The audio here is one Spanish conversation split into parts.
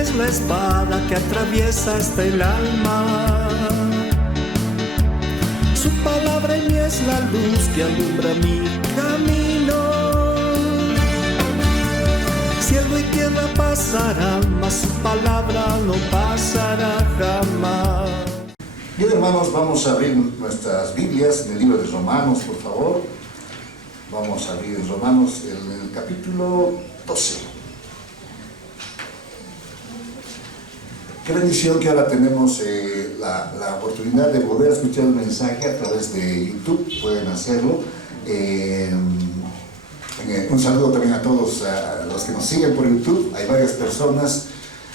es la espada que atraviesa hasta el alma. Su palabra en mí es la luz que alumbra mi camino. Cielo y tierra pasarán, mas su palabra no pasará jamás. Bien, hermanos, vamos a abrir nuestras Biblias en el libro de Romanos, por favor. Vamos a abrir en Romanos en el capítulo 12. Qué bendición que ahora tenemos la oportunidad de volver a escuchar el mensaje a través de YouTube. Pueden hacerlo. Un saludo también a todos los que nos siguen por YouTube. Hay varias personas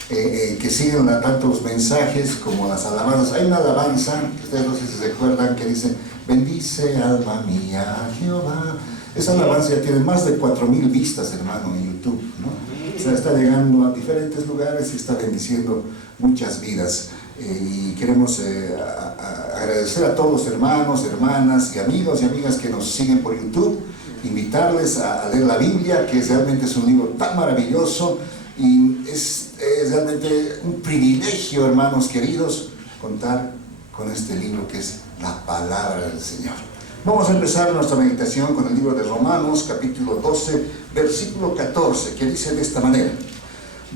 que siguen tanto los mensajes como las alabanzas. Hay una alabanza, ustedes no sé si se recuerdan, que dice: bendice alma mía a Jehová. Esa alabanza ya tiene más de 4,000 vistas, hermano, en YouTube, ¿no? O sea, está llegando a diferentes lugares y está bendiciendo muchas vidas. Y queremos agradecer a todos los hermanos, hermanas y amigos y amigas que nos siguen por YouTube, invitarles a leer la Biblia, que realmente es un libro tan maravilloso y es realmente un privilegio, hermanos queridos, contar con este libro que es la palabra del Señor. Vamos a empezar nuestra meditación con el libro de Romanos, capítulo 12, versículo 14, que dice de esta manera: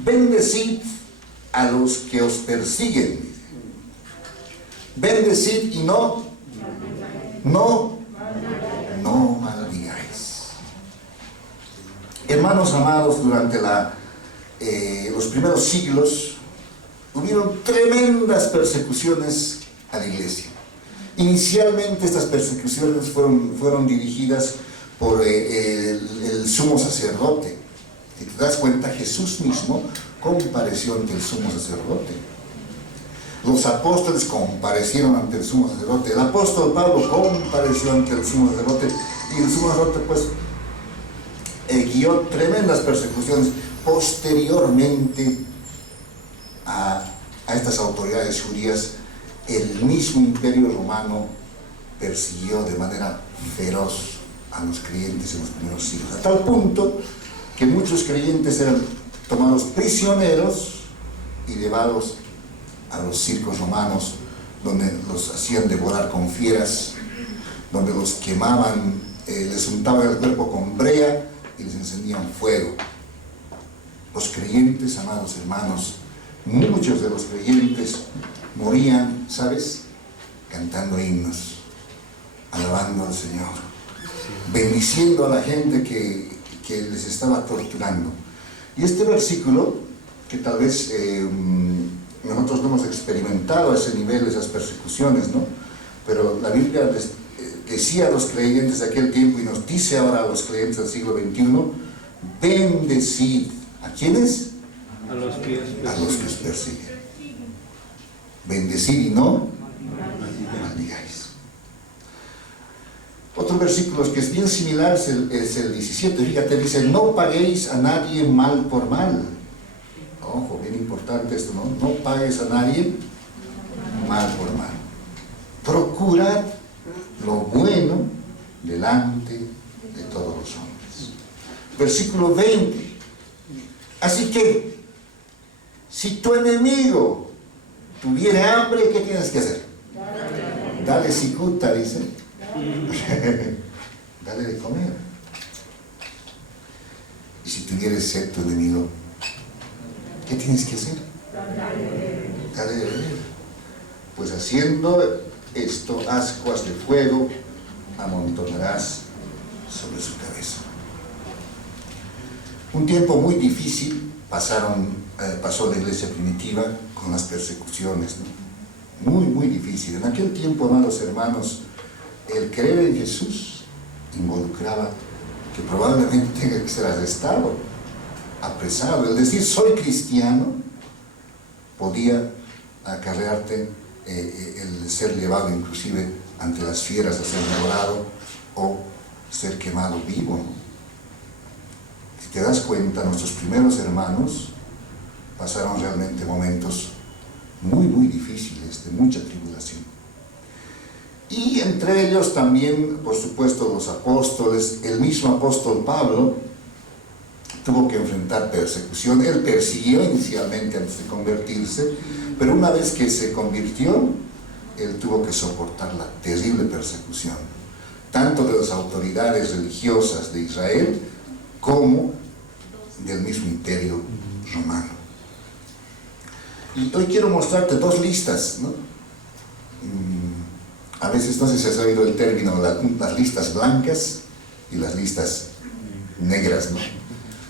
bendecid a los que os persiguen. Bendecid y no maldigáis. Hermanos amados, durante los primeros siglos hubieron tremendas persecuciones a la iglesia. Inicialmente estas persecuciones fueron dirigidas por el sumo sacerdote. Si te das cuenta, Jesús mismo compareció ante el sumo sacerdote. Los apóstoles comparecieron ante el sumo sacerdote. El apóstol Pablo compareció ante el sumo sacerdote. Y el sumo sacerdote pues guió tremendas persecuciones. Posteriormente a estas autoridades judías, el mismo imperio romano persiguió de manera feroz a los creyentes en los primeros siglos, a tal punto que muchos creyentes eran tomados prisioneros y llevados a los circos romanos, donde los hacían devorar con fieras, donde los quemaban, les untaban el cuerpo con brea y les encendían fuego. Los creyentes, amados hermanos, muchos de los creyentes morían, ¿sabes?, cantando himnos, alabando al Señor, bendiciendo a la gente que les estaba torturando. Y este versículo, que tal vez nosotros no hemos experimentado a ese nivel, esas persecuciones, ¿no? Pero la Biblia decía a los creyentes de aquel tiempo y nos dice ahora a los creyentes del siglo XXI: bendecid. ¿A quiénes? A los que os persiguen. Bendecid y no maldigáis. Otro versículo que es bien similar es el 17. Fíjate, dice: no paguéis a nadie mal por mal. Ojo, bien importante esto, ¿no? No pagues a nadie mal por mal. Procurad lo bueno delante de todos los hombres. Versículo 20. Así que, si tu enemigo tuviere hambre, ¿qué tienes que hacer? Dale cicuta, dice. Dale de comer. Y si tuvieres sed tu enemigo, ¿qué tienes que hacer? Dale de beber. Pues haciendo esto, ascuas de fuego amontonarás sobre su cabeza. Un tiempo muy difícil pasó la iglesia primitiva con las persecuciones, ¿no? Muy difícil. En aquel tiempo, amados hermanos, el creer en Jesús involucraba que probablemente tenga que ser arrestado, apresado. El decir soy cristiano podía acarrearte el ser llevado inclusive ante las fieras a ser devorado o ser quemado vivo, ¿no? Si te das cuenta, nuestros primeros hermanos pasaron realmente momentos muy difíciles, de mucha tribulación. Y entre ellos también, por supuesto, los apóstoles. El mismo apóstol Pablo tuvo que enfrentar persecución. Él persiguió inicialmente antes de convertirse, pero una vez que se convirtió, él tuvo que soportar la terrible persecución, tanto de las autoridades religiosas de Israel como del mismo imperio romano. Y hoy quiero mostrarte dos listas, ¿no? A veces, no sé si has oído el término, las listas blancas y las listas negras, ¿no?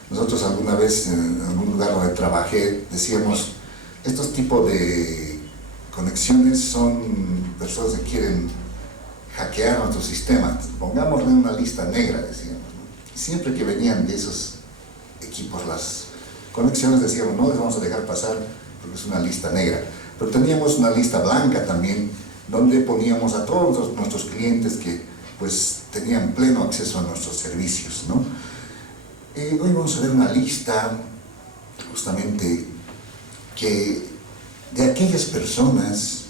Nosotros alguna vez en algún lugar donde trabajé decíamos, estos tipos de conexiones son personas que quieren hackear nuestro sistema, pongámosle una lista negra, decíamos, ¿no? Y siempre que venían de esos equipos las conexiones decíamos, no les vamos a dejar pasar porque es una lista negra. Pero teníamos una lista blanca también, donde poníamos a todos nuestros clientes que pues tenían pleno acceso a nuestros servicios, ¿no? Hoy vamos a ver una lista justamente de aquellas personas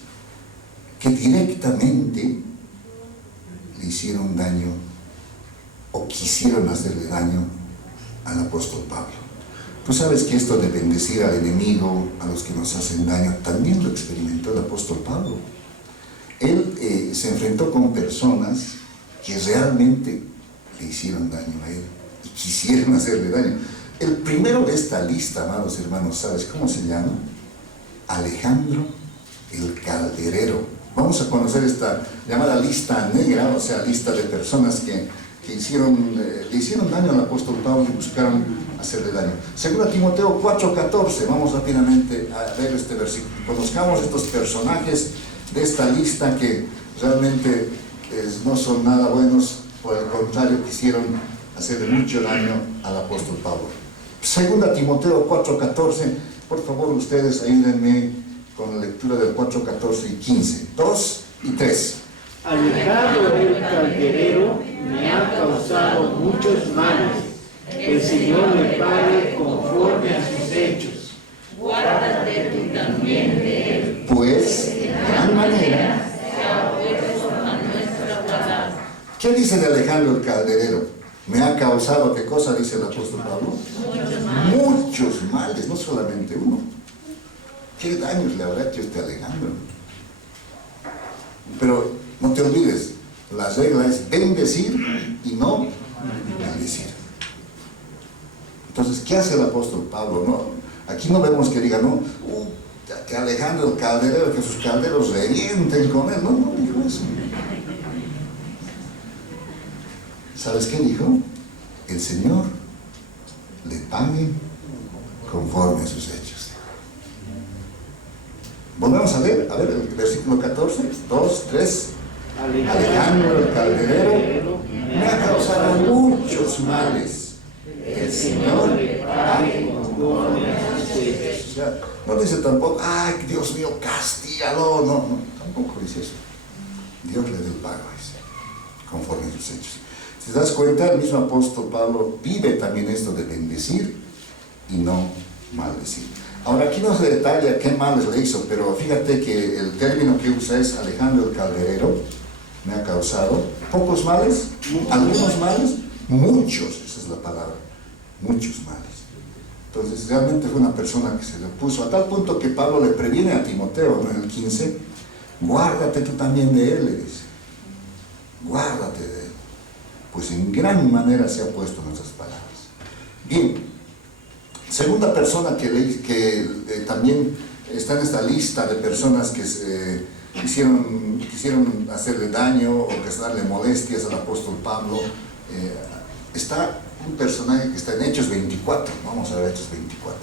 que directamente le hicieron daño o quisieron hacerle daño al apóstol Pablo. Tú sabes que esto de bendecir al enemigo, a los que nos hacen daño, también lo experimentó el apóstol Pablo. Él se enfrentó con personas que realmente le hicieron daño a él y quisieron hacerle daño. El primero de esta lista, amados hermanos, ¿sabes cómo se llama? Alejandro el Calderero. Vamos a conocer esta llamada lista negra, o sea, lista de personas que le hicieron daño al apóstol Pablo y buscaron hacerle daño. Según Timoteo 4:14, vamos rápidamente a ver este versículo. Conozcamos estos personajes de esta lista que realmente no son nada buenos, por el contrario, quisieron hacerle mucho daño al apóstol Pablo. Según Timoteo 4:14, por favor ustedes ayúdenme con la lectura del 4:14 y 15. 2 y 3. Alejandro el Calderero me ha causado muchos males. El Señor le pague conforme a sus hechos. Guárdate tú también de él. Pues, de gran manera, sea opuesto a nuestra palabra. ¿qué dice de Alejandro el Calderero? Me ha causado, ¿qué cosa dice el apóstol Pablo? Muchos males, no solamente uno. ¿Qué daños le habrá hecho este Alejandro? Pero no te olvides, la regla es bendecir y no maldecir. Entonces, ¿qué hace el apóstol Pablo? No, aquí no vemos que diga, no, que Alejandro el Calderero, que sus calderos revienten con él. No, no dijo eso. ¿Sabes qué dijo? El Señor le pague conforme a sus hechos. Volvemos a ver el versículo 14, 2, 3. Alejandro el Calderero me ha causado muchos males. El Señor le pague conforme a sus hechos. O sea, no dice tampoco, ay, Dios mío, castígalo. No, tampoco dice eso. Dios le dé el pago, dice, conforme a sus hechos. Si te das cuenta, el mismo apóstol Pablo vive también esto de bendecir y no maldecir. Ahora, aquí no se detalla qué males le hizo, pero fíjate que el término que usa es Alejandro el Calderero me ha causado pocos males, algunos males, muchos, esa es la palabra, muchos males. Entonces, realmente fue una persona que se le opuso, a tal punto que Pablo le previene a Timoteo, ¿no? En el 15, guárdate tú también de él, le dice, guárdate de él, pues en gran manera se ha puesto en nuestras palabras. Bien, segunda persona que también está en esta lista de personas que quisieron hacerle daño o causarle molestias al apóstol Pablo, está un personaje que está en Hechos 24. Vamos a ver Hechos 24.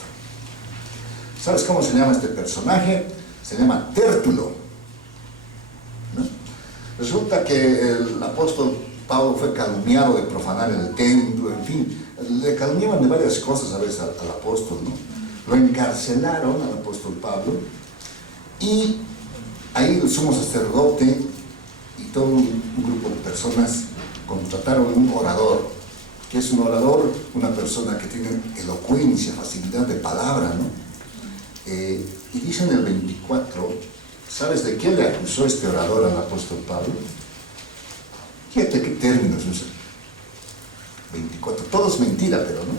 ¿Sabes cómo se llama este personaje? Se llama Tértulo, ¿no? Resulta que el apóstol Pablo fue calumniado de profanar el templo, en fin, le calumniaban de varias cosas a veces al apóstol, ¿no? Lo encarcelaron al apóstol Pablo y ahí el sumo sacerdote y todo un grupo de personas contrataron un orador, que es un orador, una persona que tiene elocuencia, facilidad de palabra, ¿no? Y dice en el 24, ¿sabes de qué le acusó este orador al apóstol Pablo? Fíjate qué términos usa. 24, todo es mentira, pero no.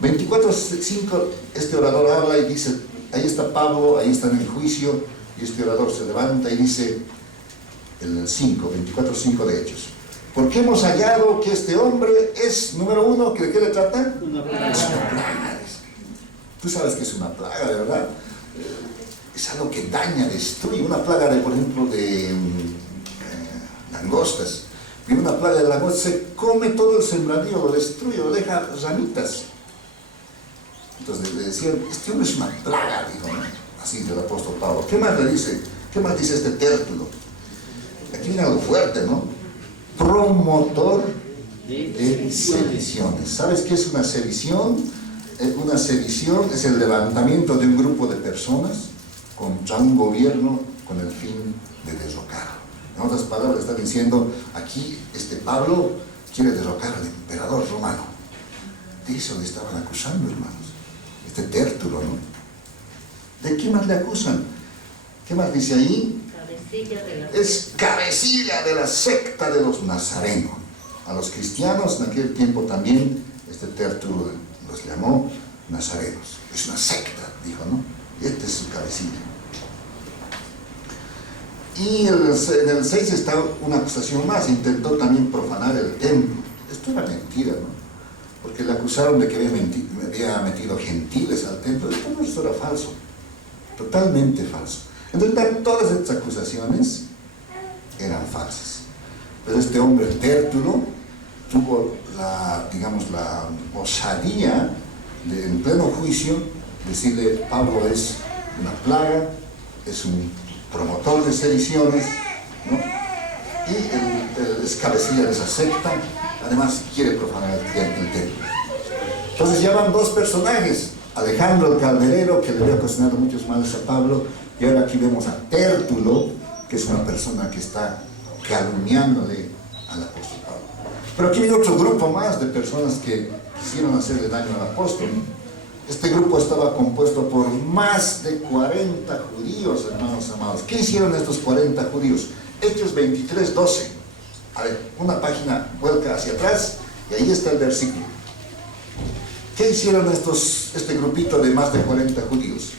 24:5, este orador habla y dice, ahí está Pablo, ahí está en el juicio, y este orador se levanta y dice, el 24:5 de Hechos, porque hemos hallado que este hombre es, número uno, ¿de qué le trata? Una plaga. Es una plaga. Tú sabes que es una plaga, de verdad. Es algo que daña, destruye. Una plaga de, por ejemplo, de langostas. Y una plaga de langostas se come todo el sembradío, lo destruye, lo deja ramitas. Entonces le decían, este hombre es una plaga, dijo, ¿no? Así del apóstol Pablo. ¿Qué más le dice? ¿Qué más dice este Tértulo? Aquí viene algo fuerte, ¿no? Promotor de sediciones. ¿Sabes qué es una sedición? Una sedición es el levantamiento de un grupo de personas contra un gobierno con el fin de derrocarlo. En otras palabras, está diciendo, aquí Pablo quiere derrocar al emperador romano. De eso le estaban acusando, hermanos. Este Tértulo, ¿no? ¿De qué más le acusan? ¿Qué más dice ahí? Es cabecilla de la secta de los nazarenos. A los cristianos en aquel tiempo también este Tértulo los llamó nazarenos. Es una secta, dijo, ¿no? Y este es su cabecilla. Y en el 6 está una acusación más. Intentó también profanar el templo. Esto era mentira, ¿no? Porque le acusaron de que había metido gentiles al templo. Esto era falso. Totalmente falso. Entonces, todas estas acusaciones eran falsas. Pero este hombre, Tértulo, tuvo la osadía de, en pleno juicio, decirle, Pablo es una plaga, es un promotor de sediciones, ¿no? Y es cabecilla de esa secta, además quiere profanar el templo. Entonces llaman dos personajes, Alejandro el calderero, que le había ocasionado muchos males a Pablo, y ahora aquí vemos a Tértulo, que es una persona que está calumniándole al apóstol Pablo. Pero aquí viene otro grupo más de personas que quisieron hacerle daño al apóstol. Este grupo estaba compuesto por más de 40 judíos, hermanos amados. ¿Qué hicieron estos 40 judíos? Hechos 23:12. A ver, una página vuelca hacia atrás y ahí está el versículo. ¿Qué hicieron este grupito de más de 40 judíos?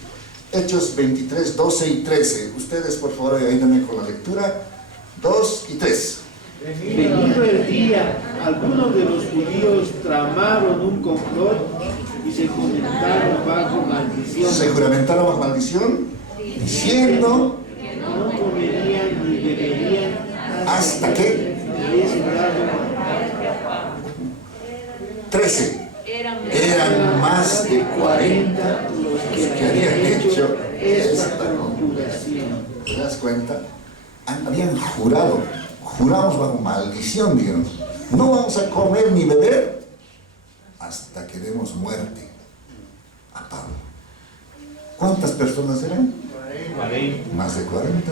Hechos 23:12 y 13. Ustedes, por favor, ayúdenme con la lectura. 2 y 3. Venido el día, algunos de los judíos tramaron un complot y se juramentaron bajo maldición. Se juramentaron bajo maldición, diciendo Que no comerían ni beberían hasta que hubiesen dado 13. Eran más de 40 los que habían hecho esta conjuración. ¿Te das cuenta? Habían jurado, juramos bajo maldición, dijeron, no vamos a comer ni beber hasta que demos muerte a Pablo. ¿Cuántas personas eran? 40. Más de 40.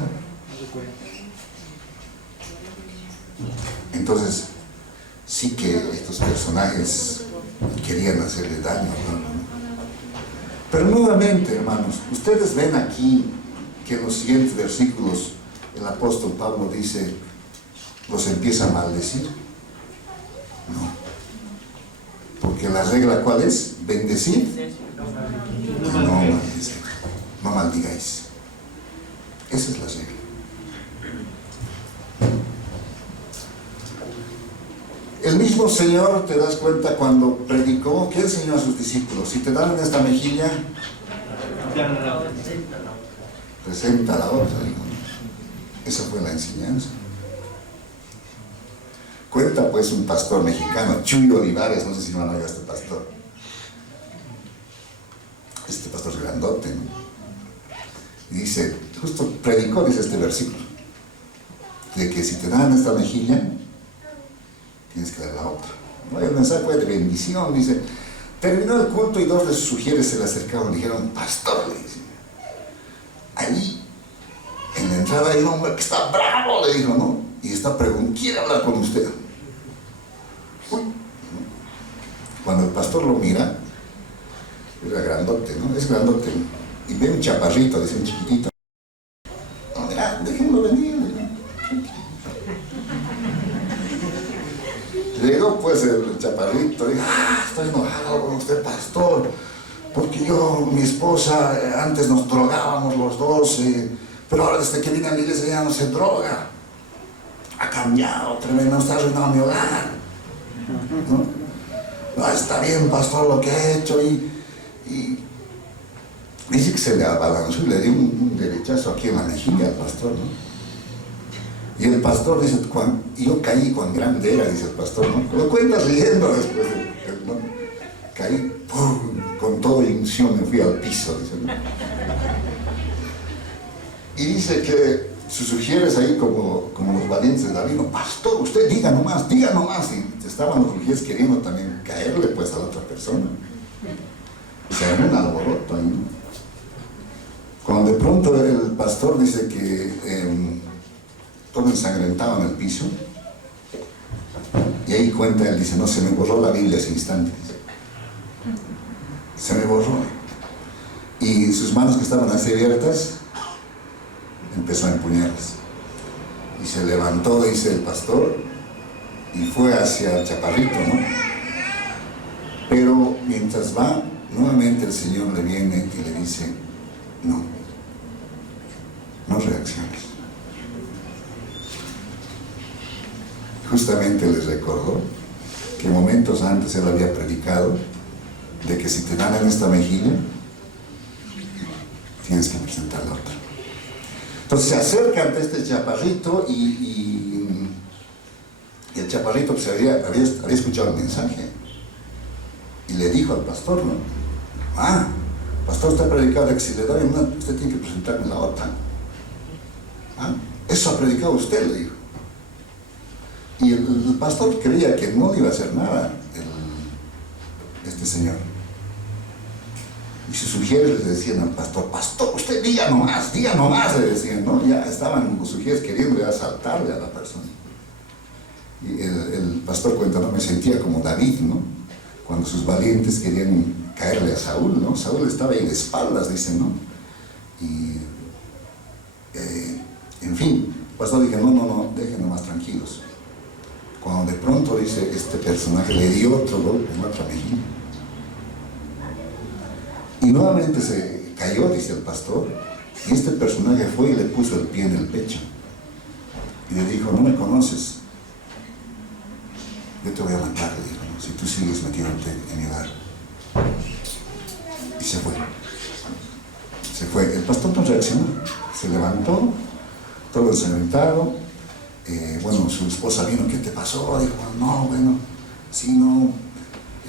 Entonces, sí que estos personajes querían hacerle daño a Pablo, ¿no? Pero nuevamente, hermanos, ustedes ven aquí que en los siguientes versículos el apóstol Pablo dice, los empieza a maldecir. No. Porque la regla, ¿cuál es? Bendecid, no maldecid. No maldigáis. Esa es la regla. El mismo Señor, te das cuenta, cuando predicó, ¿qué enseñó a sus discípulos? Si te dan en esta mejilla, presenta la otra. Esa fue la enseñanza. Cuenta pues un pastor mexicano, Chuy Olivares, no sé si no han oído a este pastor. Este pastor es grandote, ¿no? Y dice, justo predicó, dice este versículo, de que si te dan esta mejilla, tienes que dar la otra. No, el mensaje fue de bendición, dice. Terminó el culto y dos de sus sugieres se le acercaron y dijeron, pastor, le dice, ahí en la entrada hay un hombre que está bravo, le dijo, ¿no? Y está preguntando, ¿quiere hablar con usted? Uy. Cuando el pastor lo mira, era grandote, ¿no? Es grandote. Y ve un chaparrito, dice un chiquitito. No, mira, déjenlo venir. Llegó pues el chaparrito. chaparrito, dijo, estoy enojado con usted, pastor, porque mi esposa, antes nos drogábamos los dos, pero ahora desde que vine a la iglesia ya no se droga. Ha cambiado, tremendo, está arruinado mi hogar. ¿No? Está bien, pastor, lo que he hecho. Y dice que se le abalanzó y le dio un derechazo aquí en la mejilla al pastor, ¿no? Y el pastor dice, yo caí con grande era, dice el pastor, ¿no? Lo cuenta riendo después, ¿no? Caí, ¡pum!, con todo y unción me fui al piso, dice, ¿no? Y dice que sus sugieres ahí como los valientes de David, no, pastor, usted diga nomás, y estaban los sugieres queriendo también caerle pues a la otra persona. Se armó un alboroto ahí, ¿no? Cuando de pronto el pastor dice que todo ensangrentado en el piso, y ahí cuenta, él dice, no, se me borró la Biblia ese instante, se me borró, y sus manos que estaban así abiertas empezó a empuñarlas, y se levantó, dice el pastor, y fue hacia el chaparrito, ¿no? Pero mientras va, nuevamente el Señor le viene y le dice, no reacciones. Justamente les recordó que momentos antes él había predicado de que si te dan en esta mejilla, tienes que presentar la otra. Entonces se acerca ante este chaparrito y el chaparrito pues había escuchado el mensaje y le dijo al pastor, ¿no? Pastor, usted ha predicado de que si le doy una, usted tiene que presentarme la otra. Eso ha predicado usted, le dijo. Y el pastor creía que no le iba a hacer nada este señor. Y sus sugieres le decían al pastor, usted diga nomás, le decían, ¿no? Ya estaban los sugieres queriendo asaltarle a la persona. Y el pastor cuenta, ¿no? Me sentía como David, ¿no? Cuando sus valientes querían caerle a Saúl, ¿no? Saúl estaba ahí de espaldas, dicen, ¿no? Y, en fin, el pastor dijo, no, déjenlo más tranquilos. Cuando de pronto, dice, este personaje le dio otro golpe en otra mejilla. Y nuevamente se cayó, dice el pastor, y este personaje fue y le puso el pie en el pecho. Y le dijo, no me conoces, yo te voy a matar, le dijo, ¿no? Si tú sigues metiéndote en mi hogar. Y se fue. El pastor no reaccionó, se levantó, todo ensangrentado. Bueno, su esposa vino, ¿qué te pasó? Dijo, no, sí, no.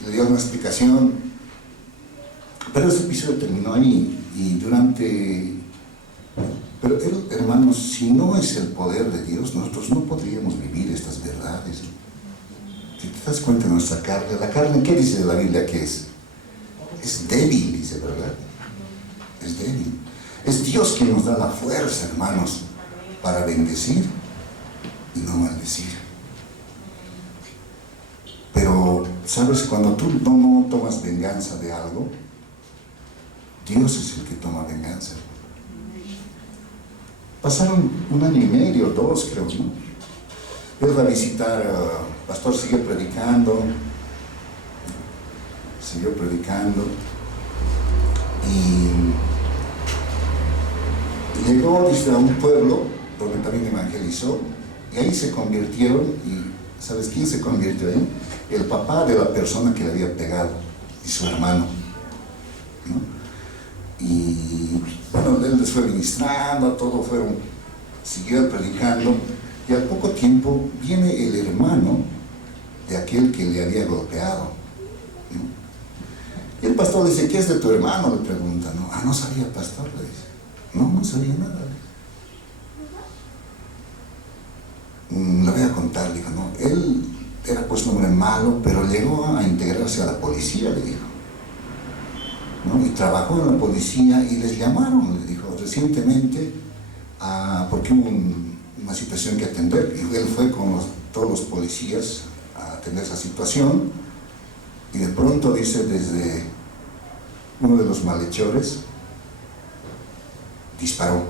Le dio una explicación. Pero ese episodio terminó ahí y pero hermanos, si no es el poder de Dios, nosotros no podríamos vivir estas verdades. Si te das cuenta de nuestra carne, la carne, ¿qué dice la Biblia que es? Es débil, dice, ¿verdad? Es débil. Es Dios quien nos da la fuerza, hermanos, para bendecir y no maldecir. Pero, ¿sabes? Cuando tú no tomas venganza de algo, Dios es el que toma venganza. Pasaron 1 año y medio, 2 creo, ¿no? Él va a visitar, el pastor siguió predicando, y llegó, dice, a un pueblo donde también evangelizó, y ahí se convirtieron, y ¿sabes quién se convirtió ahí? El papá de la persona que le había pegado, y su hermano, ¿no? Y bueno, él les fue ministrando, siguió predicando, y al poco tiempo viene el hermano de aquel que le había golpeado, ¿no? Y el pastor dice, ¿qué es de tu hermano?, le pregunta, ¿no? No sabía, pastor, le dice. No sabía nada. Le voy a contar, dijo, ¿no? Él era pues un hombre malo, pero llegó a integrarse a la policía, le dijo, ¿no? Y trabajó en la policía y les llamaron, le dijo, recientemente, porque hubo una situación que atender, y él fue con todos los policías a atender esa situación, y de pronto, dice, desde uno de los malhechores disparó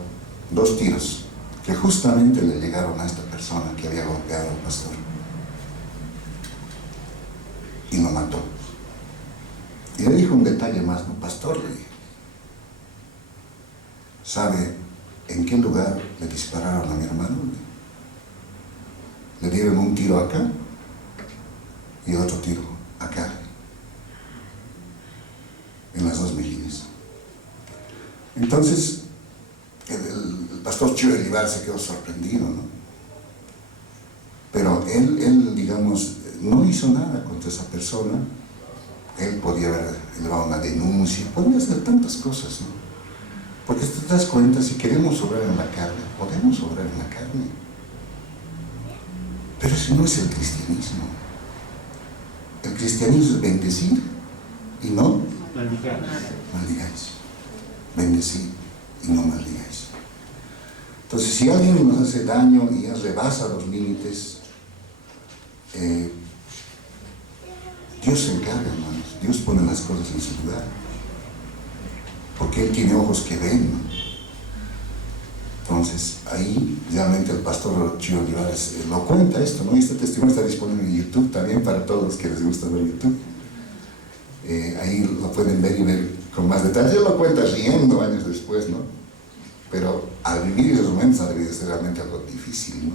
2 tiros que justamente le llegaron a esta persona que había golpeado al pastor, y lo mató. Y le dijo un detalle más, ¿no? Pastor, le dijo, ¿sabe en qué lugar le dispararon a mi hermano? Le dieron un tiro acá y otro tiro acá, en las dos mejillas. Entonces, el pastor Chio Elibar se quedó sorprendido, ¿no? Pero él, digamos, no hizo nada contra esa persona. Él podía haber elevado una denuncia, podía hacer tantas cosas, ¿no? Porque te das cuenta, si queremos obrar en la carne, podemos obrar en la carne. Pero ese no es el cristianismo. El cristianismo es bendecir y no maldigáis. Bendecir y no maldigáis. Entonces, si alguien nos hace daño y ya rebasa los límites, Dios se encarga, hermanos. Dios pone las cosas en su lugar. Porque Él tiene ojos que ven, ¿no? Entonces, ahí realmente el pastor Chio Olivares lo cuenta esto, ¿no? Y este testimonio está disponible en YouTube también para todos los que les gusta ver YouTube. Ahí lo pueden ver y ver con más detalle. Él lo cuenta riendo años después, ¿no? Pero al vivir esos momentos ha debido ser realmente algo difícil, ¿no?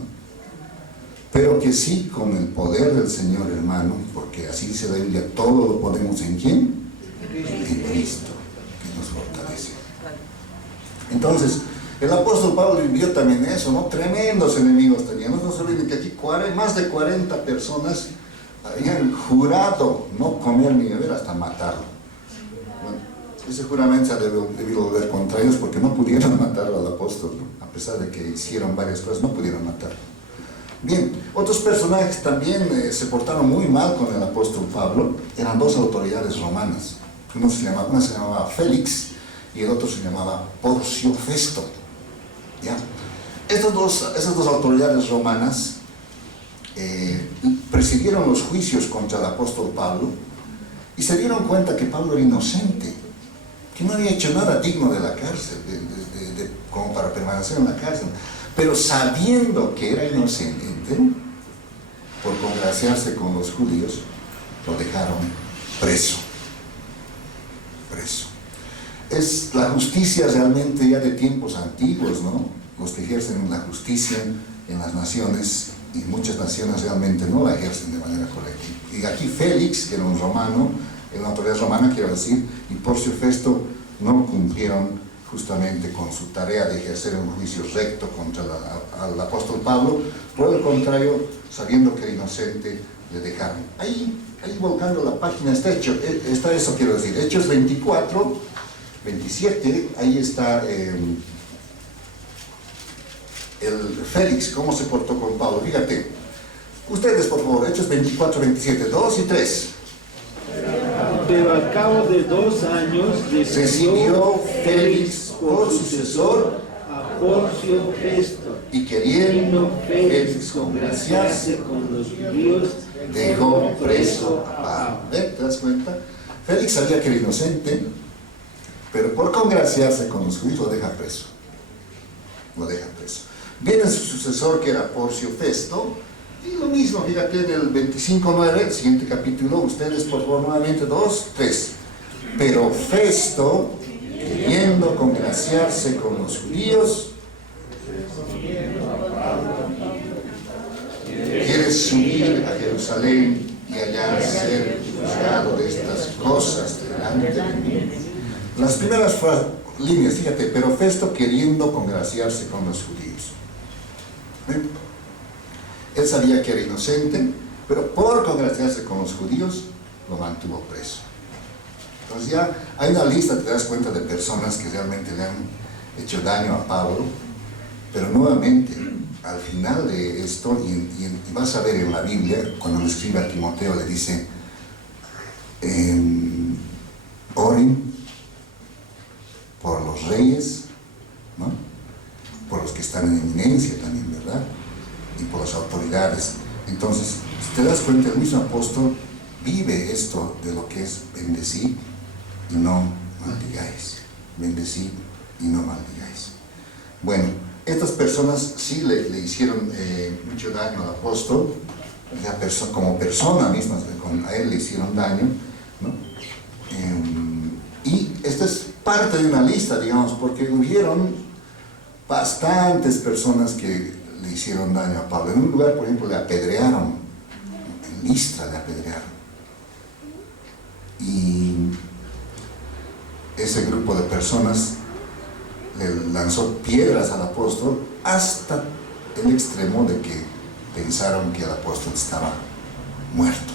Pero que sí, con el poder del Señor, hermano, porque así dice la Biblia, todo lo podemos ¿en quién? En Cristo, que nos fortalece. Entonces, el apóstol Pablo vivió también eso, ¿no? Tremendos enemigos teníamos. No se olviden que aquí más de 40 personas habían jurado no comer ni beber hasta matarlo. Bueno, ese juramento se ha debido volver contra ellos porque no pudieron matar al apóstol, ¿no? A pesar de que hicieron varias cosas, no pudieron matarlo. Bien, otros personajes también se portaron muy mal con el apóstol Pablo. Eran dos autoridades romanas. Una se llamaba Félix y el otro se llamaba Porcio Festo. ¿Ya? Esas dos autoridades romanas presidieron los juicios contra el apóstol Pablo y se dieron cuenta que Pablo era inocente, que no había hecho nada digno de la cárcel, como para permanecer en la cárcel. Pero sabiendo que era inocente, por congraciarse con los judíos, lo dejaron preso. Es la justicia realmente ya de tiempos antiguos, ¿no? Los que ejercen la justicia en las naciones, y muchas naciones realmente no la ejercen de manera correcta. Y aquí Félix, que era un romano, era una autoridad romana, quiero decir, y Porcio Festo no cumplieron justamente con su tarea de ejercer un juicio recto contra al apóstol Pablo. Por el contrario, sabiendo que era inocente, le dejaron. Ahí volcando la página está eso, quiero decir, Hechos 24, 27, ahí está el Félix, cómo se portó con Pablo. Fíjate, ustedes por favor, Hechos 24, 27, 2 y 3. Pero al cabo de 2 años recibió Félix por sucesor a Porcio Festo, y queriendo Félix congraciarse con los judíos, dejó preso a Pablo. ¿Te das cuenta? Félix sabía que era inocente, pero por congraciarse con los judíos lo deja preso. Viene su sucesor, que era Porcio Festo, y lo mismo, fíjate, en el 25:9, el siguiente capítulo, ustedes por favor nuevamente, 2, 3. Pero Festo, queriendo congraciarse con los judíos, quiere subir a Jerusalén y allá ser juzgado de estas cosas delante de mí. Las primeras líneas, fíjate, pero Festo queriendo congraciarse con los judíos. Él sabía que era inocente, pero por congraciarse con los judíos, lo mantuvo preso. Entonces ya hay una lista, te das cuenta, de personas que realmente le han hecho daño a Pablo, pero nuevamente, al final de esto, y vas a ver en la Biblia, cuando le escribe a Timoteo, le dice, oren por los reyes, ¿no? Por los que están en eminencia también, ¿verdad? Y por las autoridades. Entonces, si te das cuenta, el mismo apóstol vive esto de lo que es bendecir y no maldigáis. Bendecir y no maldigáis. Bueno, estas personas sí le hicieron mucho daño al apóstol, como persona misma, a él le hicieron daño, ¿no? Y esta es parte de una lista, digamos, porque hubieron bastantes personas que le hicieron daño a Pablo. En un lugar, por ejemplo, le apedrearon, en Listra le apedrearon. Y ese grupo de personas le lanzó piedras al apóstol hasta el extremo de que pensaron que el apóstol estaba muerto.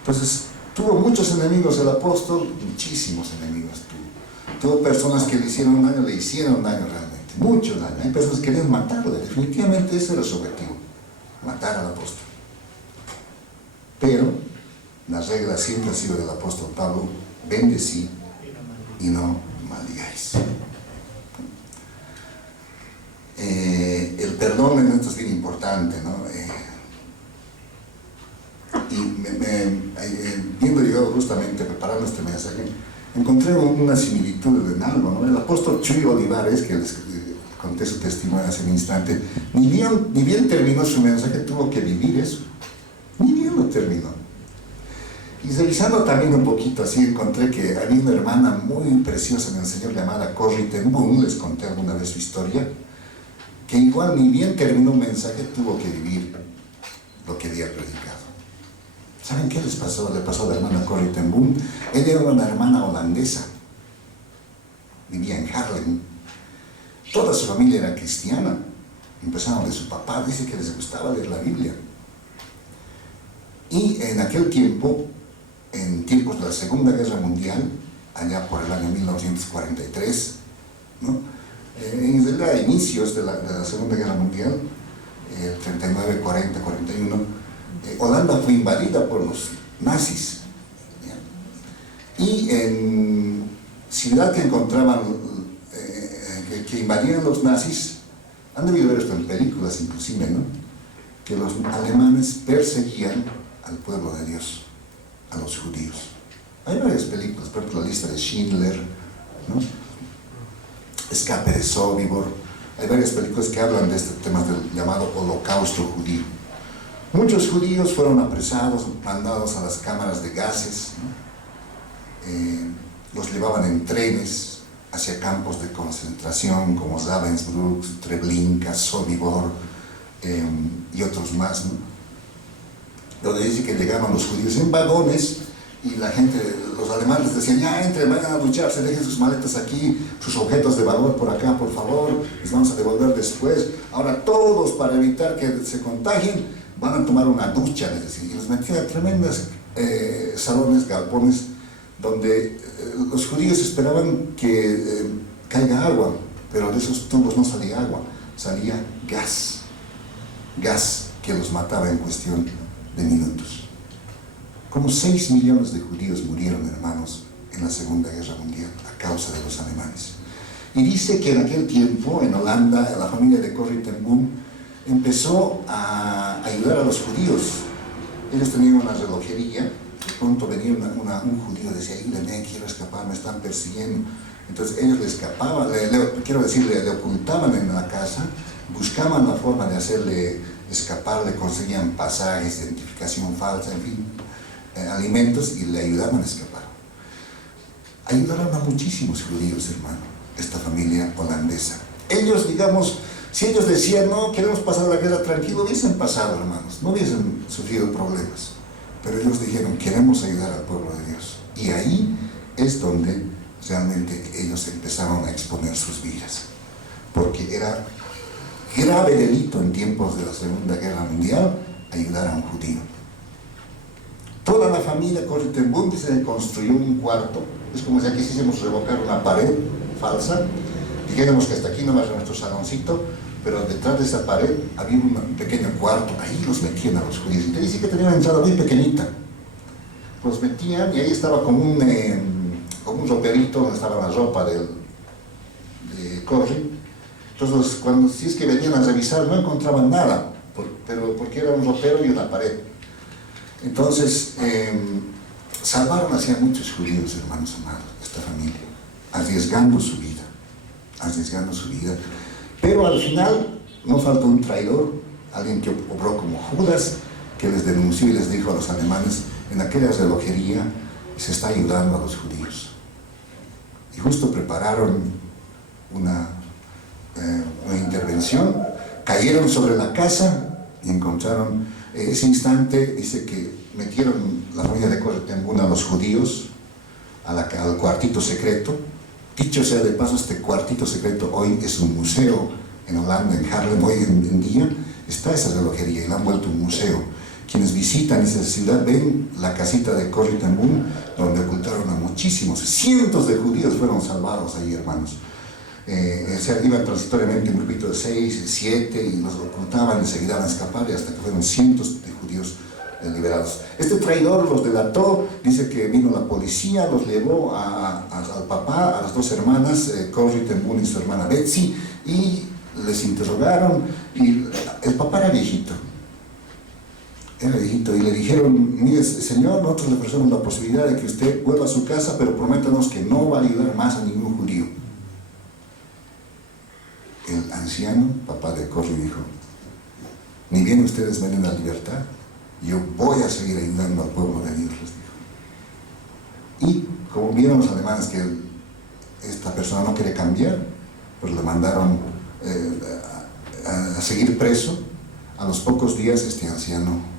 Entonces, tuvo muchos enemigos el apóstol, muchísimos enemigos tuvo. Tuvo personas que le hicieron daño realmente, mucho daño. Hay personas que querían matarle, definitivamente ese era su objetivo, matar al apóstol. Pero la regla siempre ha sido del apóstol Pablo: bendecí y no maldigáis. El perdón en esto es bien importante, ¿no? Viendo yo justamente preparando este mensaje, encontré una similitud en algo, ¿no? El apóstol Chuy Olivares, que les conté su testimonio hace un instante, ni bien terminó su mensaje, tuvo que vivir eso. Ni bien lo terminó. Y revisando también un poquito así, encontré que había una hermana muy preciosa en el Señor llamada Corrie ten Boom, les conté alguna vez su historia, que igual ni bien terminó un mensaje, tuvo que vivir lo que había predicado. ¿Saben qué les pasó? Le pasó a la hermana Corrie ten Boom. Ella era una hermana holandesa, vivía en Haarlem. Toda su familia era cristiana. Empezaron de su papá, dice que les gustaba leer la Biblia. Y en aquel tiempo, en tiempos de la Segunda Guerra Mundial, allá por el año 1943, ¿no? En realidad, a inicios de la Segunda Guerra Mundial, 39, 40, 41, Holanda fue invadida por los nazis. ¿Ya? Y en ciudad que encontraban, que invadían los nazis, han debido ver esto en películas inclusive, ¿no? Que los alemanes perseguían al pueblo de Dios, a los judíos. Hay varias películas, por ejemplo, la lista de Schindler, ¿no? Escape de Sobibor. Hay varias películas que hablan de este tema del llamado Holocausto judío. Muchos judíos fueron apresados, mandados a las cámaras de gases, ¿no? Los llevaban en trenes hacia campos de concentración como Ravensbrück, Treblinka, Sobibor y otros más, ¿no? Donde dice que llegaban los judíos en vagones y la gente, los alemanes decían: ya entren, vayan a ducharse, dejen sus maletas aquí, sus objetos de valor por acá, por favor, les vamos a devolver después. Ahora todos, para evitar que se contagien, van a tomar una ducha, les decía. Y los metían a tremendos salones, galpones, donde los judíos esperaban que caiga agua, pero de esos tubos no salía agua, salía gas que los mataba en cuestión de minutos. Como 6 millones de judíos murieron, hermanos, en la Segunda Guerra Mundial a causa de los alemanes. Y dice que en aquel tiempo, en Holanda, la familia de Corrie ten Boom empezó a ayudar a los judíos. Ellos tenían una relojería. De pronto venía un judío y decía: ayúdame, quiero escapar, me están persiguiendo. Entonces ellos le escapaban, le ocultaban en la casa, buscaban la forma de hacerle escapar, le conseguían pasajes, identificación falsa, en fin, alimentos, y le ayudaban a escapar. Ayudaron a muchísimos judíos, hermano, esta familia holandesa. Ellos, digamos, si ellos decían: no, queremos pasar la guerra tranquilo, hubiesen pasado, hermanos, no hubiesen sufrido problemas. Pero ellos dijeron: queremos ayudar al pueblo de Dios. Y ahí es donde realmente ellos empezaron a exponer sus vidas. Porque era grave delito en tiempos de la Segunda Guerra Mundial ayudar a un judío. Toda la familia Corrie ten Boom se construyó un cuarto. Es como si aquí quisiésemos revocar una pared falsa. Dijéramos que hasta aquí nomás era nuestro saloncito, pero detrás de esa pared había un pequeño cuarto. Ahí los metían a los judíos. Y te dice que tenía una entrada muy pequeñita. Los metían y ahí estaba como un roperito donde estaba la ropa de Corrie. Entonces, si es que venían a revisar, no encontraban nada, pero porque era un ropero y una pared. Entonces, salvaron así a muchos judíos, hermanos amados, esta familia, arriesgando su vida. Pero al final no faltó un traidor, alguien que obró como Judas, que les denunció y les dijo a los alemanes: en aquella relojería se está ayudando a los judíos. Y justo prepararon una intervención, cayeron sobre la casa y encontraron, ese instante dice que metieron la familia de Corrie ten Boom a los judíos al cuartito secreto. Dicho sea de paso, este cuartito secreto hoy es un museo en Holanda, en Haarlem. Hoy en día está esa relojería y la han vuelto un museo. Quienes visitan esa ciudad ven la casita de Corrie ten Boom, donde ocultaron a muchísimos, cientos de judíos fueron salvados ahí, hermanos. Iban transitoriamente un grupito de 6, 7 y los ocultaban, enseguida iban a escapar, y hasta que fueron cientos de judíos liberados. Este traidor los delató, dice que vino la policía, los llevó al papá, a las dos hermanas, Corrie ten Boom y su hermana Betsy, y les interrogaron, y el papá era viejito, y le dijeron: mire señor, nosotros le ofrecemos la posibilidad de que usted vuelva a su casa, pero prométanos que no va a ayudar más a ningún judío. El anciano, papá de Corrie, dijo: ni bien ustedes ven en la libertad, yo voy a seguir ayudando al pueblo de Dios, les dijo. Y como vieron los alemanes que esta persona no quiere cambiar, pues le mandaron a seguir preso. A los pocos días este anciano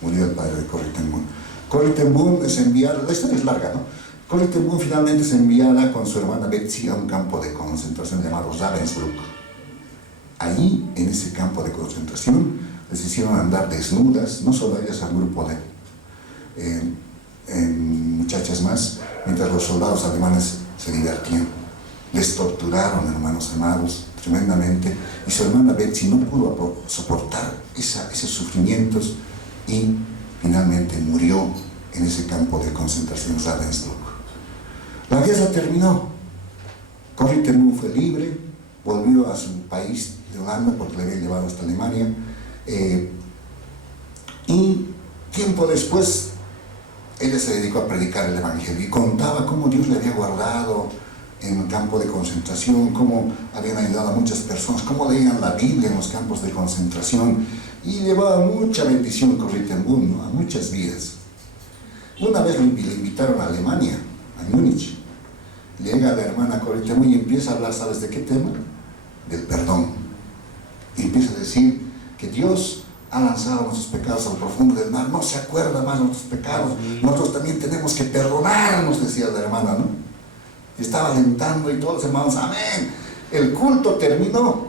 murió el padre de Corrie ten Boom. Corrie ten Boom es enviada, la historia es larga, ¿no? Corrie ten Boom finalmente es enviada con su hermana Betsy a un campo de concentración llamado Ravensbrück. Allí, en ese campo de concentración, les hicieron andar desnudas, no solo a ellas, al grupo de muchachas más, mientras los soldados alemanes se divertían. Les torturaron, hermanos amados, tremendamente, y su hermana Betsy no pudo soportar esos sufrimientos y finalmente murió en ese campo de concentración Ravensbrück. La guerra terminó. Corrie ten Boom fue libre, volvió a su país de Holanda porque le había llevado hasta Alemania, y tiempo después ella se dedicó a predicar el evangelio y contaba cómo Dios le había guardado en el campo de concentración, cómo habían ayudado a muchas personas, cómo leían la Biblia en los campos de concentración, y llevaba mucha bendición Corrie ten Boom, ¿no?, a muchas vidas. Una vez le invitaron a Alemania, a Múnich. Llega la hermana Corrie ten Boom y empieza a hablar, ¿sabes de qué tema? Del perdón. Y empieza a decir que Dios ha lanzado nuestros pecados al profundo del mar, no se acuerda más de nuestros pecados, nosotros también tenemos que perdonarnos, decía la hermana, ¿no? Estaba alentando y todos los hermanos, amén. El culto terminó.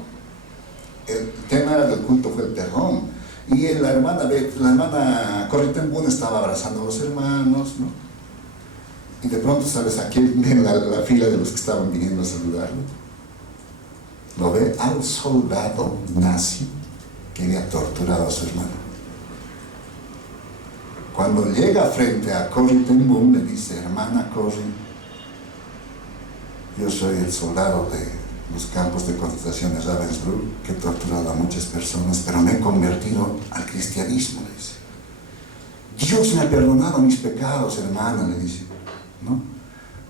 El tema del culto fue el perdón. Y la hermana Corrie ten Boom estaba abrazando a los hermanos, ¿no? Y de pronto, ¿sabes a quién ven la fila de los que estaban viniendo a saludarlo? Lo ve al soldado nazi que había torturado a su hermano. Cuando llega frente a Corrie ten Boom, le dice: hermana Corrie, yo soy el soldado de los campos de concentración de Ravensbrück, que he torturado a muchas personas, pero me he convertido al cristianismo, le dice. Dios me ha perdonado mis pecados, hermana, le dice, ¿no?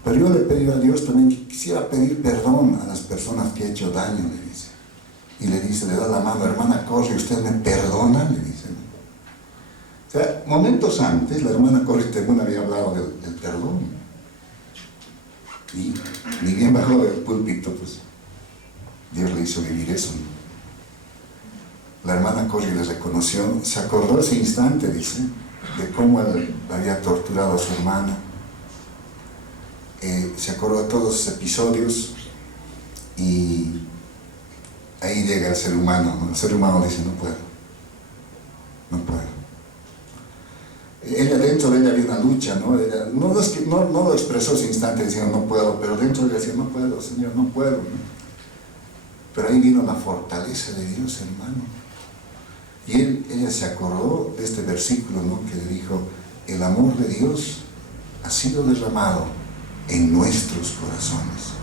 Pero yo le he pedido a Dios también que quisiera pedir perdón a las personas que he hecho daño, le dice. Y le dice, le da la mano: hermana Corrie, ¿usted me perdona?, le dice. O sea, momentos antes, la hermana Corrie ten Boom había hablado del perdón. Y ni bien bajó del púlpito, pues Dios le hizo vivir eso, ¿no? La hermana Corrie le reconoció, se acordó ese instante, dice, de cómo él había torturado a su hermana. Se acordó de todos esos episodios, y ahí llega el ser humano, ¿no? El ser humano dice: no puedo. Ella, dentro de ella había una lucha, ¿no? Ella, no lo expresó ese instante diciendo no puedo, pero dentro de ella decía: no puedo, Señor, no puedo, ¿no? Pero ahí vino la fortaleza de Dios, hermano. Y ella se acordó de este versículo, ¿no?, que le dijo: el amor de Dios ha sido derramado en nuestros corazones.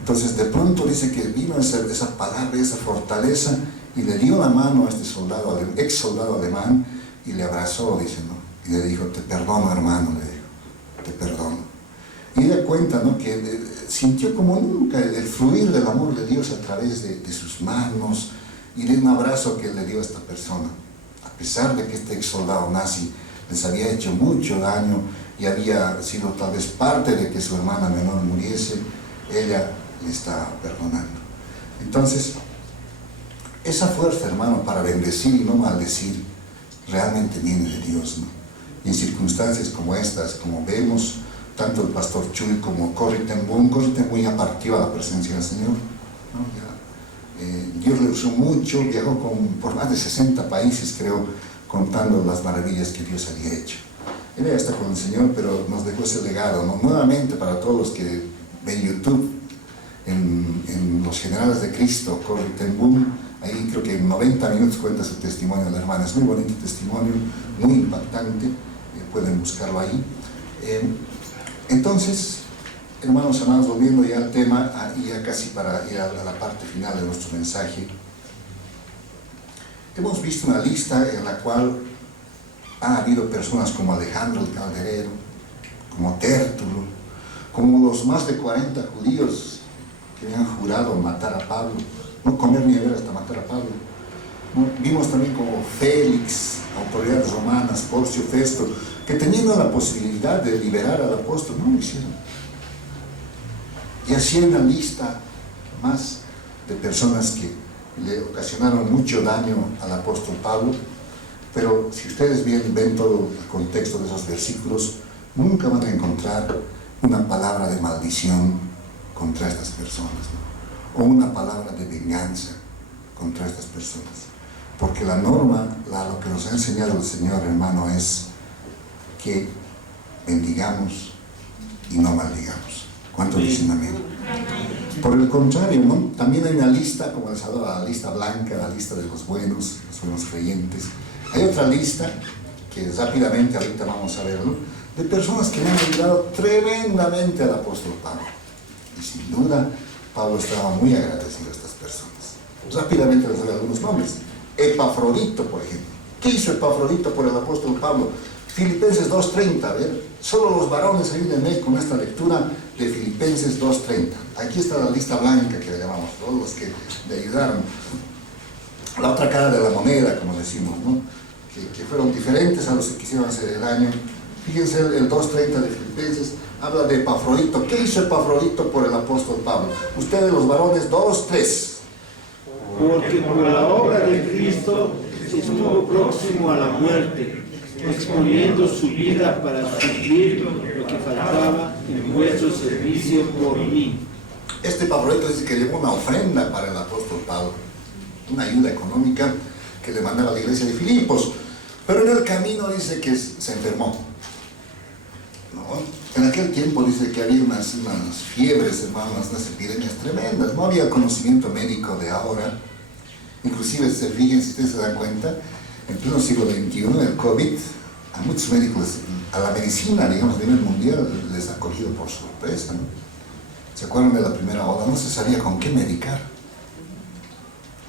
Entonces de pronto dice que vino esa palabra, esa fortaleza, y le dio la mano a este soldado, ex soldado alemán, y le abrazó, dice, ¿no? Y le dijo: te perdono, hermano, le dijo, te perdono. Y ella cuenta, ¿no?, que sintió como nunca el fluir del amor de Dios a través de sus manos, y de un abrazo que le dio a esta persona. A pesar de que este ex soldado nazi les había hecho mucho daño y había sido tal vez parte de que su hermana menor muriese, ella le está perdonando. Entonces, esa fuerza, hermano, para bendecir y no maldecir, realmente viene de Dios, ¿no? Y en circunstancias como estas, como vemos, tanto el pastor Chuy como Corrie ten Boom ya partió a la presencia del Señor, ¿no? Dios le usó mucho, viajó por más de 60 países, creo, contando las maravillas que Dios había hecho. Él ya está con el Señor, pero nos dejó ese legado, ¿no? Nuevamente, para todos los que ven YouTube, en Los Generales de Cristo, Corrie ten Boom, ahí creo que en 90 minutos cuenta su testimonio de la hermana. Es muy bonito testimonio, muy impactante, pueden buscarlo ahí. Entonces, hermanos amados, volviendo ya al tema, y ya casi para ir a la parte final de nuestro mensaje, hemos visto una lista en la cual ha habido personas como Alejandro el Calderero, como Tértulo, como los más de 40 judíos que habían jurado matar a Pablo, no comer ni beber hasta matar a Pablo, ¿no? Vimos también como Félix, autoridades romanas, Porcio Festo, que teniendo la posibilidad de liberar al apóstol, no lo hicieron. Y así hay una lista más de personas que le ocasionaron mucho daño al apóstol Pablo, pero si ustedes ven todo el contexto de esos versículos, nunca van a encontrar una palabra de maldición contra estas personas, ¿no? O una palabra de venganza contra estas personas, porque la norma, lo que nos ha enseñado el Señor, hermano, es que bendigamos y no maldigamos. ¿Cuánto dicen amén? Por el contrario, ¿no? También hay una lista, como les hablaba, la lista blanca, la lista de los buenos creyentes. Hay otra lista, que rápidamente ahorita vamos a verlo, de personas que le han ayudado tremendamente al apóstol Pablo. Y sin duda, Pablo estaba muy agradecido a estas personas. Rápidamente les doy algunos nombres. Epafrodito, por ejemplo. ¿Qué hizo Epafrodito por el apóstol Pablo? Filipenses 2:30, a ver, solo los varones ayúdenme con esta lectura de Filipenses 2:30. Aquí está la lista blanca que le llamamos, todos los que le ayudaron. La otra cara de la moneda, como decimos, ¿no? Que fueron diferentes a los que quisieron hacer el daño. Fíjense, el 2:30 de Filipenses habla de Epafrodito. ¿Qué hizo Epafrodito por el apóstol Pablo? Ustedes los varones, 2:3. Porque por la obra de Cristo estuvo próximo a la muerte, exponiendo su vida para suplir lo que faltaba en vuestro servicio por mí. Este Epafrodito dice que llevó una ofrenda para el apóstol Pablo, una ayuda económica que le mandaba a la iglesia de Filipos, pero en el camino dice que se enfermó, ¿no? En aquel tiempo dice que había unas fiebres, hermanos, unas epidemias tremendas, no había conocimiento médico de ahora. Inclusive, fíjense, ustedes se dan cuenta, en pleno siglo XXI, el COVID, a muchos médicos, a la medicina, digamos, a nivel mundial, les ha cogido por sorpresa, ¿no? ¿Se acuerdan de la primera ola? No se sabía con qué medicar,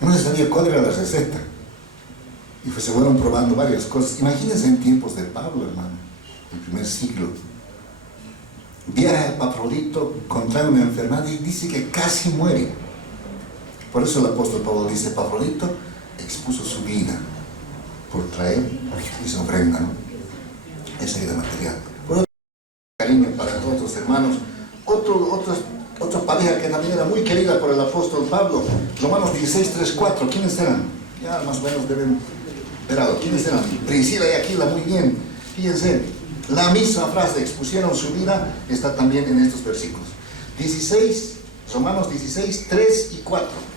no se sabía cuál era la receta, y se fueron probando varias cosas. Imagínense en tiempos de Pablo, hermano, el primer siglo. Viaja Epafrodito, contrae una enfermedad y dice que casi muere. Por eso el apóstol Pablo dice, Epafrodito expuso su vida por traer esa ofrenda, ¿no? Esa ayuda material. Por otro cariño para todos los hermanos, otra pareja que también era muy querida por el apóstol Pablo, Romanos 16:3-4, ¿quiénes eran? Ya más o menos deben ver algo. ¿Quiénes eran? Priscila y Aquila, muy bien. Fíjense, la misma frase, expusieron su vida, está también en estos versículos. Romanos 16:3-4.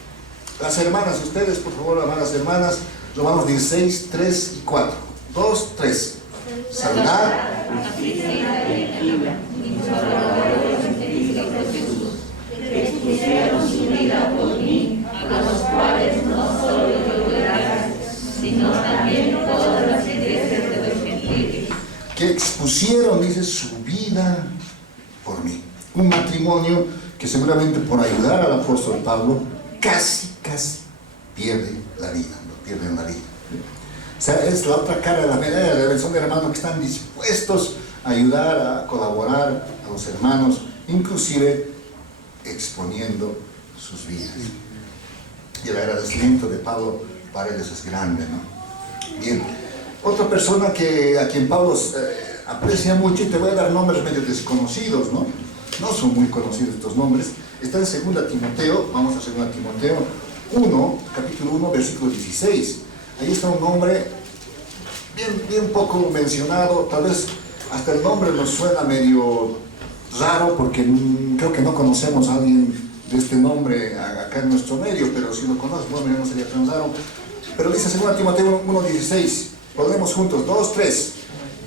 Las hermanas, ustedes, por favor, amadas hermanas, Romanos 16:3-4. 2-3. Saludad. Expusieron su vida por mí, a los cuales no solo yo gracias, sino también todas las iglesias de los gentiles. Que expusieron, dice, su vida por mí. Un matrimonio que seguramente por ayudar al apóstol Pablo casi pierde la vida, no pierden la vida. O sea, es la otra cara de la medalla, son hermanos que están dispuestos a ayudar, a colaborar a los hermanos, inclusive exponiendo sus vidas. Y el agradecimiento de Pablo para ellos es grande, ¿no? Bien, otra persona a quien Pablo aprecia mucho, y te voy a dar nombres medio desconocidos, ¿no? No son muy conocidos estos nombres. Está en 2 Timoteo, vamos a 2 Timoteo 1, capítulo 1, versículo 16. Ahí está un nombre bien poco mencionado, tal vez hasta el nombre nos suena medio raro, porque creo que no conocemos a alguien de este nombre acá en nuestro medio, pero si lo conoces, bueno, ya no sería tan raro. Pero dice 2 Timoteo 1:16, podemos juntos, 2, 3.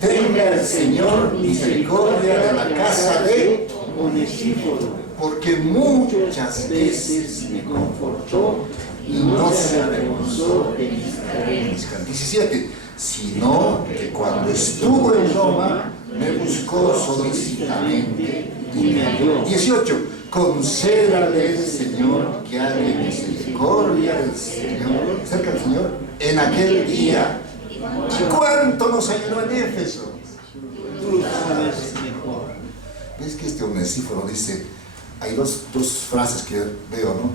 Tenga el Señor misericordia de la casa de Onesíforo, porque muchas veces me confortó y no se avergonzó de mis cadenas. 17. Sino que cuando estuvo en Roma me buscó solicitamente y me halló. 18. Concédale el Señor que haga misericordia del Señor, cerca del Señor, en aquel día. ¿Y cuánto nos ayudó en Éfeso? Tú lo sabes mejor. ¿Ves que este Onesíforo dice? Hay dos frases que veo, ¿no?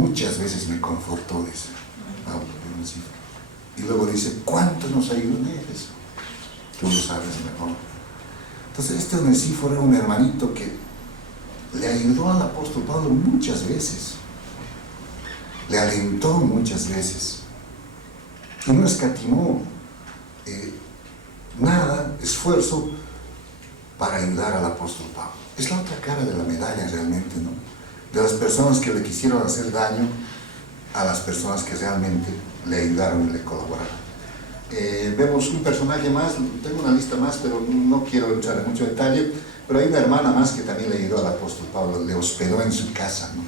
Muchas veces me confortó, dice Pablo, Onesíforo. Y luego dice, ¿cuánto nos ayudó en Éfeso? Tú lo sabes mejor. Entonces, este Onesíforo era un hermanito que le ayudó al apóstol Pablo muchas veces. Le alentó muchas veces. Y no escatimó nada, esfuerzo para ayudar al apóstol Pablo. Es la otra cara de la medalla realmente, ¿no? De las personas que le quisieron hacer daño a las personas que realmente le ayudaron y le colaboraron. Vemos un personaje más, tengo una lista más, pero no quiero entrar en mucho detalle, pero hay una hermana más que también le ayudó al apóstol Pablo, le hospedó en su casa, ¿no?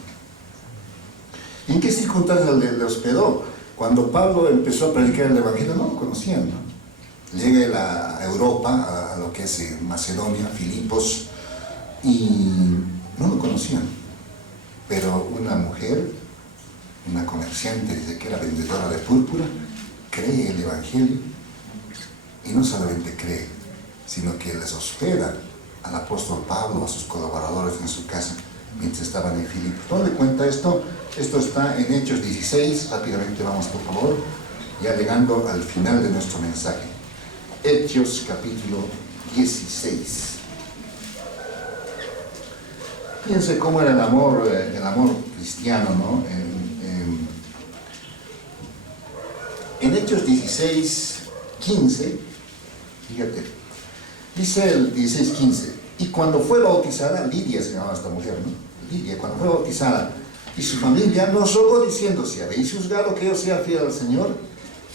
¿Y en qué circunstancias le hospedó? Cuando Pablo empezó a predicar el evangelio, no lo conocían, ¿no? Llega a Europa, a lo que es Macedonia, Filipos, y no lo conocían. Pero una mujer, una comerciante, dice que era vendedora de púrpura, cree el evangelio, y no solamente cree, sino que les hospeda al apóstol Pablo, a sus colaboradores en su casa, mientras estaban en Filipos. ¿Dónde cuenta esto? Esto está en Hechos 16, rápidamente vamos por favor, ya llegando al final de nuestro mensaje. Hechos capítulo 16. Fíjense cómo era el amor cristiano, ¿no? En Hechos 16, 15, fíjate, dice el 16, 15, y cuando fue bautizada, Lidia se llamaba esta mujer, ¿no? Lidia, cuando fue bautizada, y su familia nos rogó diciendo, si habéis juzgado que yo sea fiel al Señor,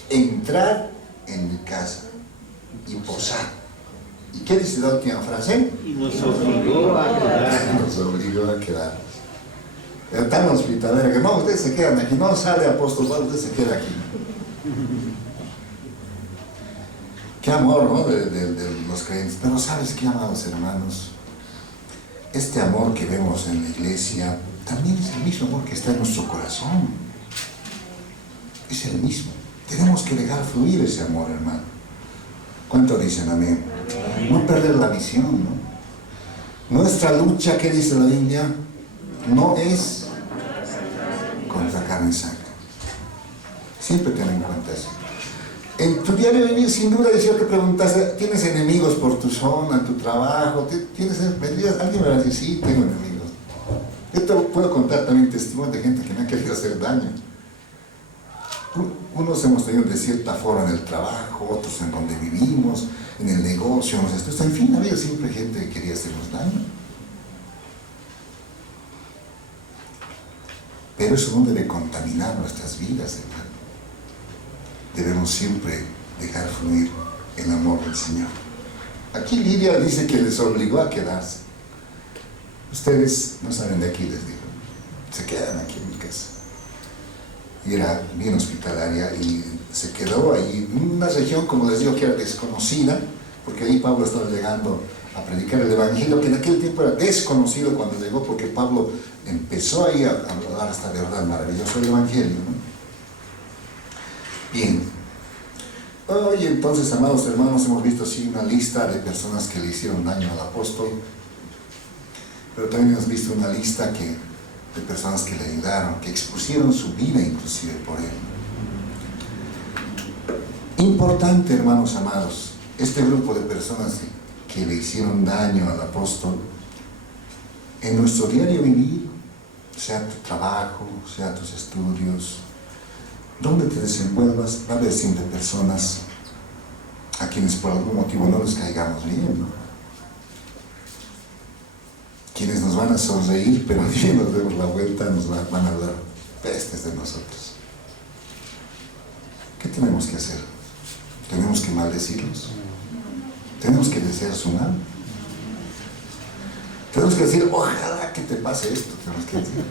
entrad en mi casa y posad. ¿Y qué dice la última frase? Y nos obligó a quedar. Nos obligó a quedar. Era tan hospitalera que no, ustedes se quedan aquí, no sale apóstol Pablo, usted se queda aquí. Qué amor, ¿no? De los creyentes. Pero ¿sabes qué, amados hermanos? Este amor que vemos en la iglesia también es el mismo amor que está en nuestro corazón. Es el mismo. Tenemos que dejar fluir ese amor, hermano. ¿Cuánto dicen amén? No perder la visión, ¿no? Nuestra lucha, ¿qué dice la Biblia? No es contra carne y sangre. Siempre ten en cuenta eso. En tu diario vivir, sin duda, deseo que preguntas, ¿tienes enemigos por tu zona, en tu trabajo? Alguien me va a decir, sí, tengo enemigos. Yo te puedo contar también testimonios de gente que me ha querido hacer daño. Unos hemos tenido de cierta forma en el trabajo, otros en donde vivimos, en el negocio, en fin, ha habido siempre gente que quería hacernos daño. Pero eso no debe contaminar nuestras vidas, hermano. Debemos siempre dejar fluir el amor del Señor. Aquí Lidia dice que les obligó a quedarse. Ustedes no salen de aquí, les digo. Se quedan aquí en mi casa. Y era bien hospitalaria y se quedó ahí en una región, como les digo, que era desconocida, porque ahí Pablo estaba llegando a predicar el evangelio, que en aquel tiempo era desconocido cuando llegó, porque Pablo empezó ahí a hablar hasta de verdad maravilloso el evangelio, ¿no? Bien. Hoy entonces, amados hermanos, hemos visto así una lista de personas que le hicieron daño al apóstol, pero también hemos visto una lista que de personas que le ayudaron, que expusieron su vida inclusive por él. Importante, hermanos amados, este grupo de personas que le hicieron daño al apóstol, en nuestro diario vivir, sea tu trabajo, sea tus estudios, donde te desenvuelvas, va a haber siempre personas a quienes por algún motivo no les caigamos bien, ¿no? Quienes nos van a sonreír, pero si nos demos la vuelta nos van a hablar pestes de nosotros. ¿Qué tenemos que hacer? ¿Tenemos que maldecirlos? ¿Tenemos que desear su mal? Tenemos que decir, ojalá que te pase esto, tenemos que decir.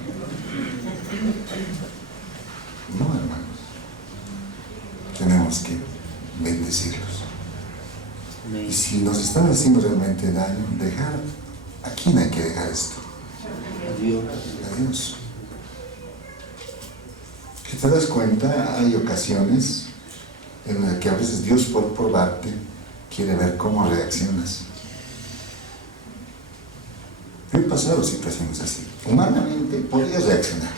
No, hermanos. Tenemos que bendecirlos. Y si nos están haciendo realmente daño, dejar. ¿A quién hay que dejar esto? A Dios. A Dios. Si te das cuenta, hay ocasiones en las que a veces Dios, por probarte, quiere ver cómo reaccionas. Yo he pasado situaciones así. Humanamente podías reaccionar.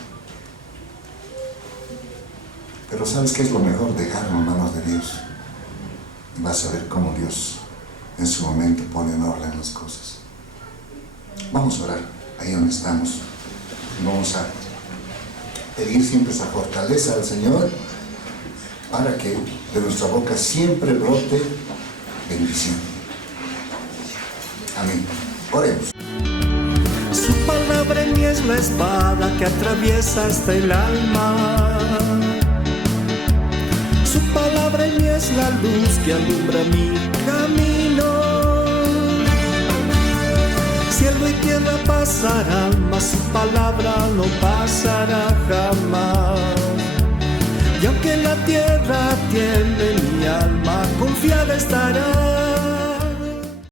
Pero ¿sabes qué es lo mejor? Dejarlo en manos de Dios. Y vas a ver cómo Dios en su momento pone en orden las cosas. Vamos a orar ahí donde estamos. Y vamos a pedir siempre esa fortaleza al Señor para que de nuestra boca siempre brote bendición. Amén. Oremos. Su palabra en mí es la espada que atraviesa hasta el alma. Su palabra en mí es la luz que alumbra mi camino. Cielo y tierra pasarán, mas su palabra no pasará jamás. Y aunque la tierra tiemble, mi alma confiada estará.